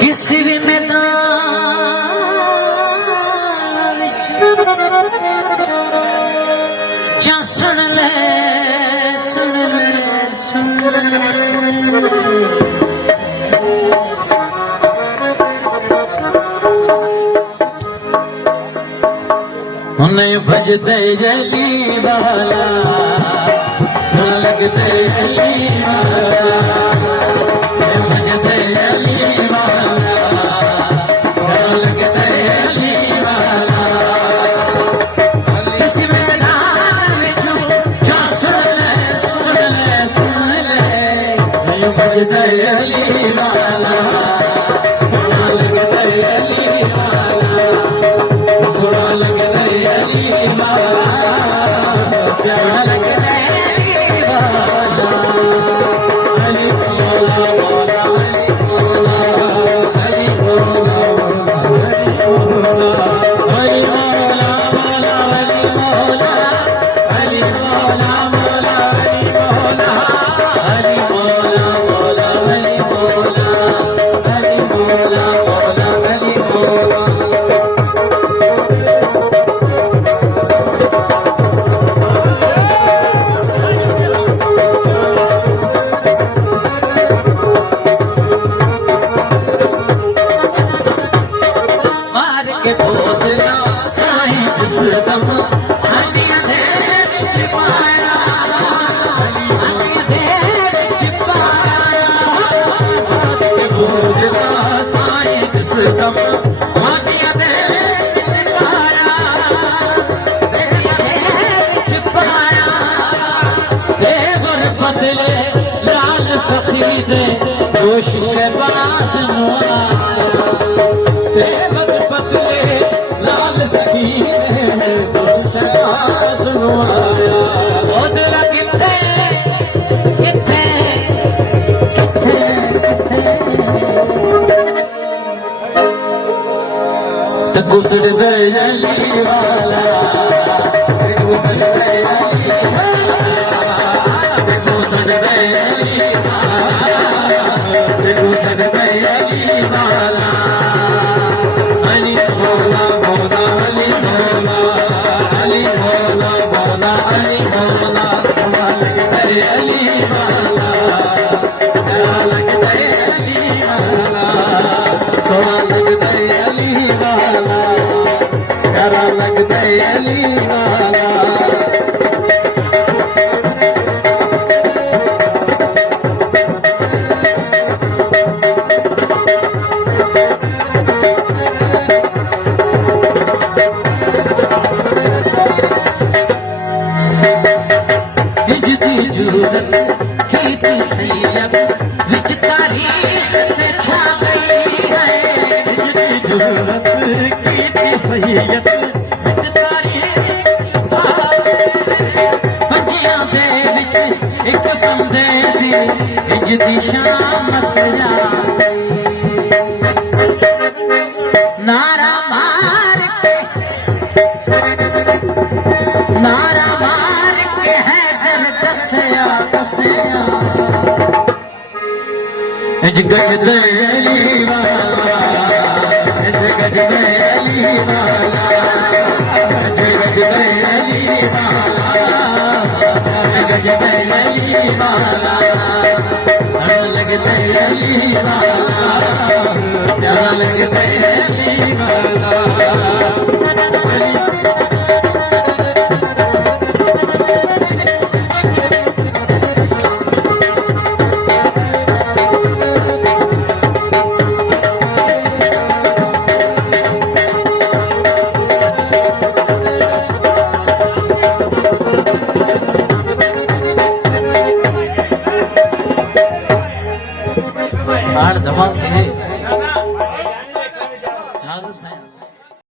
किसी भी मैदान विच जा सुन ले सुन ले सुन ले नहीं भजते जली वाला सुन लगते जली वाला भजते जली वाला सुन लगते जली वाला किसी मैदान में जो सुन ले सुन ले सुन ले नहीं भजते जली वाला सुन लगते जली वाला सुन लगते प्यारा लगता है अली मौला मौला अली मौला मौला अली मौला मौला अली मौला अली मौला मौला अली मौला अली मौला मौला अली मौला अली मौला मौला अली मौला सखीदे कोशिश बाज नुआ तेरे बदले लाल सखीदे कोशिश बाज नुआ ओ दिल किथे किथे किथे ते गुजर दे अली वाला ते गुजर दे अली वाला ते गुजर दे अली नारा मार के है दिल दसया दसया गज अली वाला गज अली वाला गज अली वाला गज अली वाला लगते अली वाला